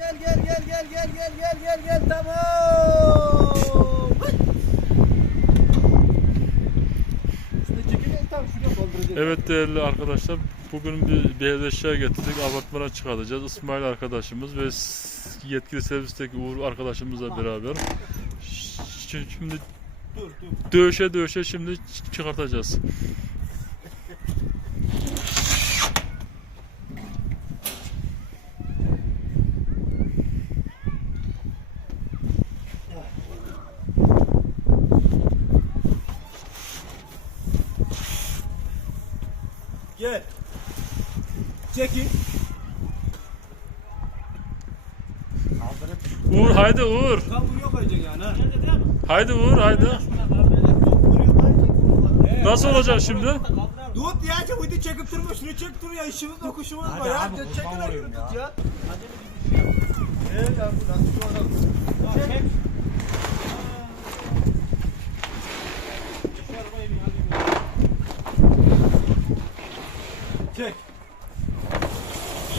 Gel gel gel gel gel gel gel gel gel tamam. Evet değerli arkadaşlar bugün bir beyaz eşya getirdik apartmana çıkartacağız İsmail arkadaşımız ve yetkili servisteki Uğur arkadaşımızla beraber şimdi Dur dur. dövüşe dövüşe şimdi çıkartacağız. Gel. Çekin. Uğur haydi Uğur. Tam buraya koyacaksın yani ha. Haydi Uğur haydi. Nasıl olacak şimdi? Dur ya çabuk hadi çekip durma şunu çek dur ya işimiz dokuşumuz var ya. abi, Çek kurban çekin şunu ya. tut ya. Evet abi nasıl şu adam. Çek. Çek.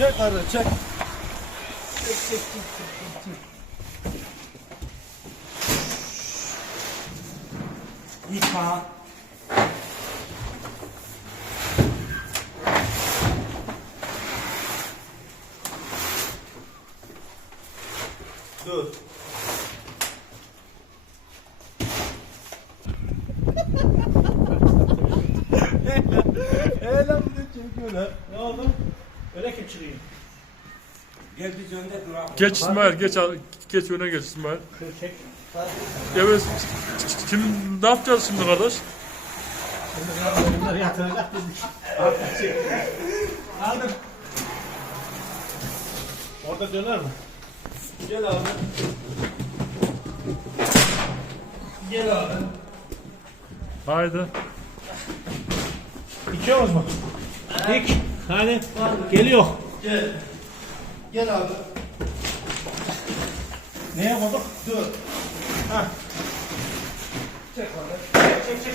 Çek kardeş çek. Çek çek çek çek. çek. Yıka. Dur. Eee lan bir de çekiyor lan. Ne oldu? Öyle kim çıkıyor? Gel biz önde duralım. Geç İsmail geç geç öne geç İsmail. Şöyle çek. Evet şimdi ne yapacağız şimdi kardeş? Bunlar yatıracak. Aldım. Orada döner mi? Gel abi. Gel abi. Haydi. İkiyoruz mu? Dik. Hadi. Geliyor. Gel. Gel abi. Neye koyduk? Dur. Ha. Çek abi. Çek çek.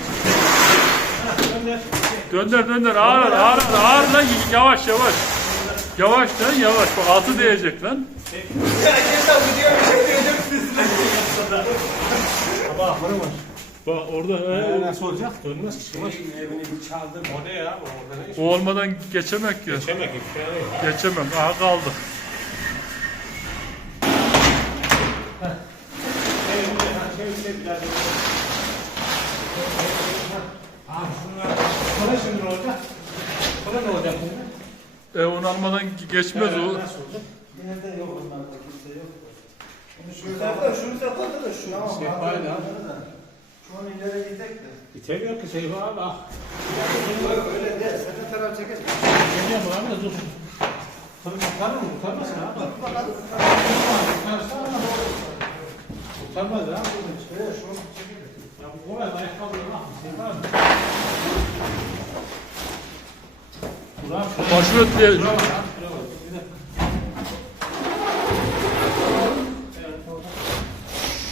Ha, gönder. Dönder dönder ağır ağır ağır lan yavaş yavaş. Yavaş lan yavaş. Bak altı değecek lan. Ya abi diyor bir şey diyeceğim sizinle. Baba fırın var. Bak orada Ee, he, nasıl olacak? Dönmez ki. evini bir çaldım. O ne ya? Orada ne? o olmadan geçemek ki. Geçemek gibi şey değil. Geçemem. Aha kaldı. Evinde, ha, şey, şey, biraz da- Ha, şunlar. Sonra şimdi ne olacak? Sonra ne olacak şimdi? E onu almadan geçmez o. Nasıl olacak? Nerede yok onlarda kimse yok. Şunu sakla, şunu sakladı da şu. Sehpayla. Şu an ileri gidecek de. İtemiyor ki Seyfi abi. Ah. Yok öyle değil, sen de taraf çekelim. Geliyor mu abi? Dur. Tabii tutar mı? Tutarmasın abi. Dur bakalım. Tutarsa ama Tutarmaz abi. Şöyle şunu çekelim. Ya bu kolay. Ayakkabıları ne yapayım? Seyfi abi. Başını diye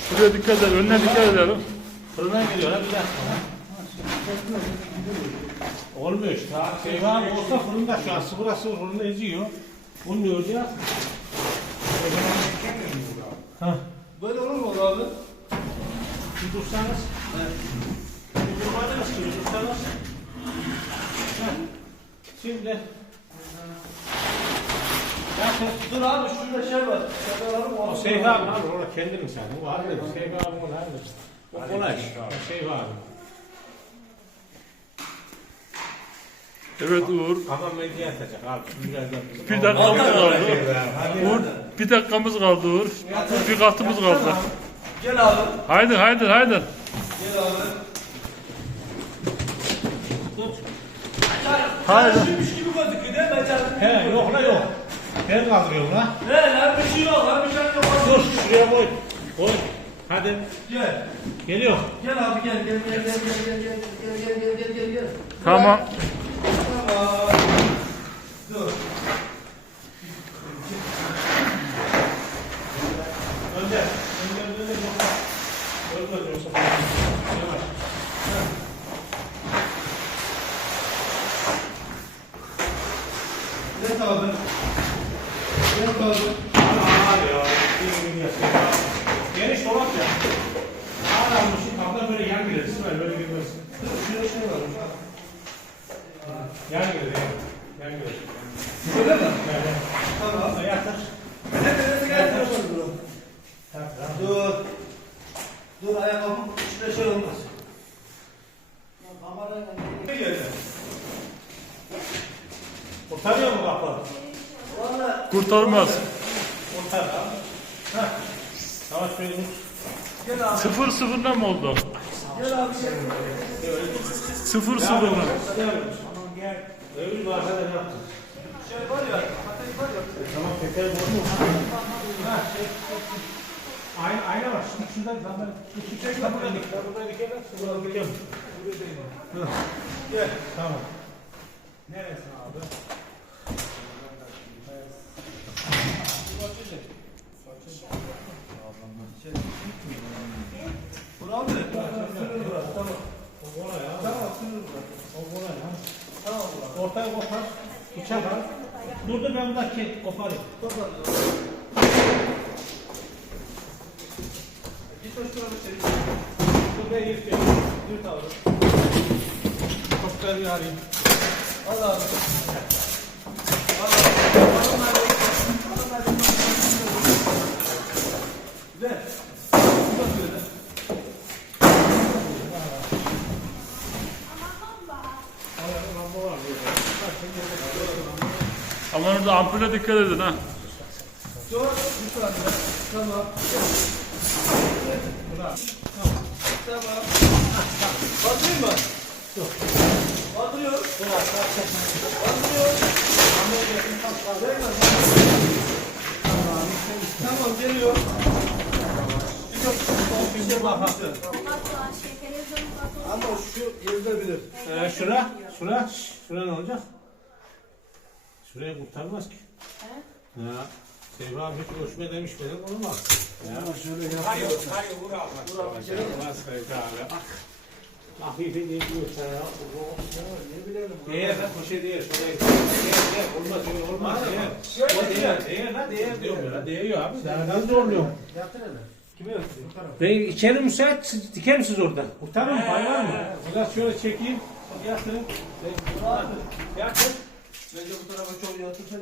şuraya dikkat edelim. Önüne dikkat edelim. Fırından geliyor ha bir dakika. Olmuyor işte. ha. Seyfi abi olsa fırında şu an sıfırası fırını eziyor. Bunu ne olacak? Ha. Böyle olur mu abi? Bir dursanız. Bir durmadınız ki bir dursanız. Ha. Şimdi. Ya sen Dur abi şurada şey var. Şakalarım o Seyfi abi orada kendin sen. Bu var mı? Seyfi abi bu nerede? O kolay. O Seyfi abi. Evet Uğur. Kafam medya atacak abi. Birazdan. Bir dakikamız kaldı. Uğur bir dakikamız kaldı Uğur. Bir kartımız kaldı. Gel abi. Haydi haydi haydi. Gel abi. Tut. Haydi. Çalışıyormuş gibi gözüküyor değil mi? He yok la yok. Ben kaldırıyorum la. He lan bir şey yok lan bir şey yok. Dur şuraya koy. Koy. Hadi. Gel. Geliyor. Gel abi gel gel gel gel gel gel gel gel gel gel gel gel. Tamam. Tamam. Dur. Önder. Önder önder yoksa. Önder yoksa. Kaldı? Abi abi Kaplan bu şu kaplan böyle yan gelir. Süper böyle girmez. Şurada şey var. Yan gelir yan. Yan gelir. Şurada mı? Evet. Tamam. Yatır. Hepinize gel. Dur. Dur ayakkabım içine şey olmaz. Kamerayla. Ne görüyorsun? Kurtarıyor mu kaplan? Kurtarmaz. Kurtar abi. Heh. Tamam şöyle Gel. Sıfır sıfırla mı oldu? Gel abi. Gel. Sıfır sıfırla. Ne yaptın? Şey var şey. Şey. Tamam. Neresi abi? O bola ya. Tamam sınır burası. O bola ya. Tamam ulan. Ortaya kopar. Bıçak al. Burada ben burada ke koparayım. Topla. Git o şurada çelik. Burada yırtıyor. Yırt abi. Topları bir arayayım. Al abi. Al abi. Al abi. Al abi. Ver. Bak böyle. Ama orada ampule dikkat edin ha. Dur. Bir saniye. Tamam. Tamam. Batırayım mı? Yok. Batırıyor. Batırıyor. Tamam geliyor. Yok. Bir şey bakmıştı. Ama şu yazılabilir. Ee, şura, şura, şura ne olacak? Şuraya kurtarmaz ki. Ya, Seyfi abi hiç ölçme demiş benim olmaz. Ya. Şöyle yap. Hayır, hayır, vur abi. Vur abi. Olmaz Seyfi abi. Bak. Hafife değil diyor sana ya. Ne bilelim. Değer ha, koşu değer. Şuraya değer, değer. Olmaz, öyle olmaz. Değer. O değer, değer ha, değer diyorum ya. Değiyor abi. Ben zorluyorum. Yatır hele. Kime yatırıyor? Ben içeri müsait, diker misiniz orada? Kurtarır mı? Pay var mı? Biraz şöyle çekeyim. Yatırın. Yatır. Bence bu tarafa çok yatırsan.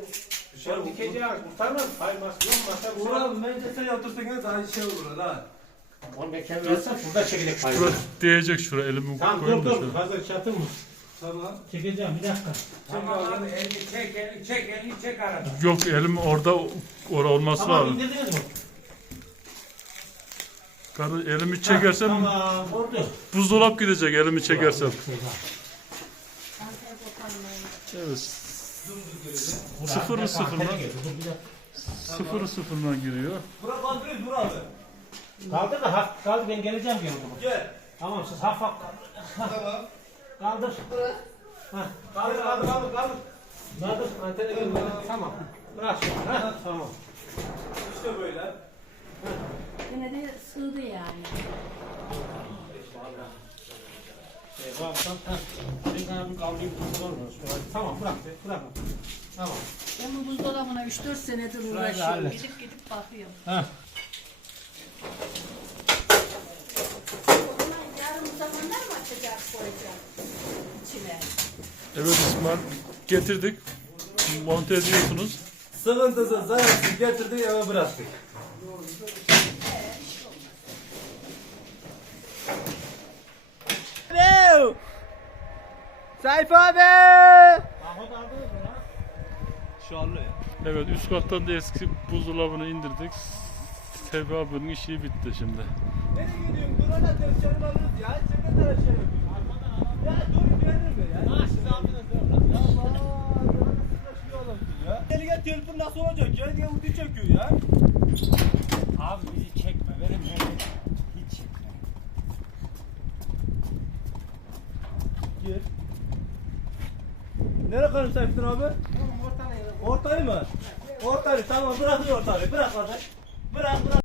Dışarı dikeceğiz. Kurtarmaz. Pay mas yok, masa Uğur burada. abi bence sen yatırsan yine daha şey olur ha. Onu ben kendim yatsam şurada çekecek pay. Şura değecek şura elimi Tamam koyayım dur da dur. şöyle. Fazla çatır mı? Tamam. Çekeceğim bir dakika. Tamam abi elini çek elini çek elini çek arada. Yok elim orada ora olması Tamam lazım. indirdiniz mi? Karı elimi çekersem Tamam oldu. buzdolap gidecek elimi çekersem. Evet. Sıfırı sıfırla. Sıfırı sıfırla giriyor. Burak kaldırıyor dur abi. Kaldır da hafif kaldır ben geleceğim diyorum. Gel. Tamam siz hafif hafif Tamam. kaldır. Hah, kaldır kaldır kaldır kaldır. Kaldır antene gel. Tamam. Bırak şimdi. Ha, tamam. İşte böyle. Yine de sığdı yani. Bak, ha. Ben abi kaldırayım. Tamam bırak be, bırak. Tamam. Ben bu buzdolabına 3-4 senedir uğraşıyorum. Gidip gidip bakıyorum. İçine? Evet İsmail getirdik. Monte ediyorsunuz. Sıkıntısız zararsız getirdik eve bıraktık. Sayfa abi. Ahmet aldınız mı lan? Şu an ya. Evet üst kattan da eski buzdolabını indirdik. Sevi abinin işi bitti şimdi. Nereye gidiyorsun? Dur ana tezcanımı alırız ya. Çekil tarafa şey yapıyorsun. Ya dur veririm be ya. Ha siz aldınız? Ya ya. Gel gel telefon nasıl olacak ya? Diye ulti çekiyor ya. Abi bizi çekme benim beni hiç çekme. Gir. Nereye kalıyorsun Sayfettin abi? Ortayı mı? Ortayı tamam bırakın ortayı. Bırak kardeş. Bırak bırak.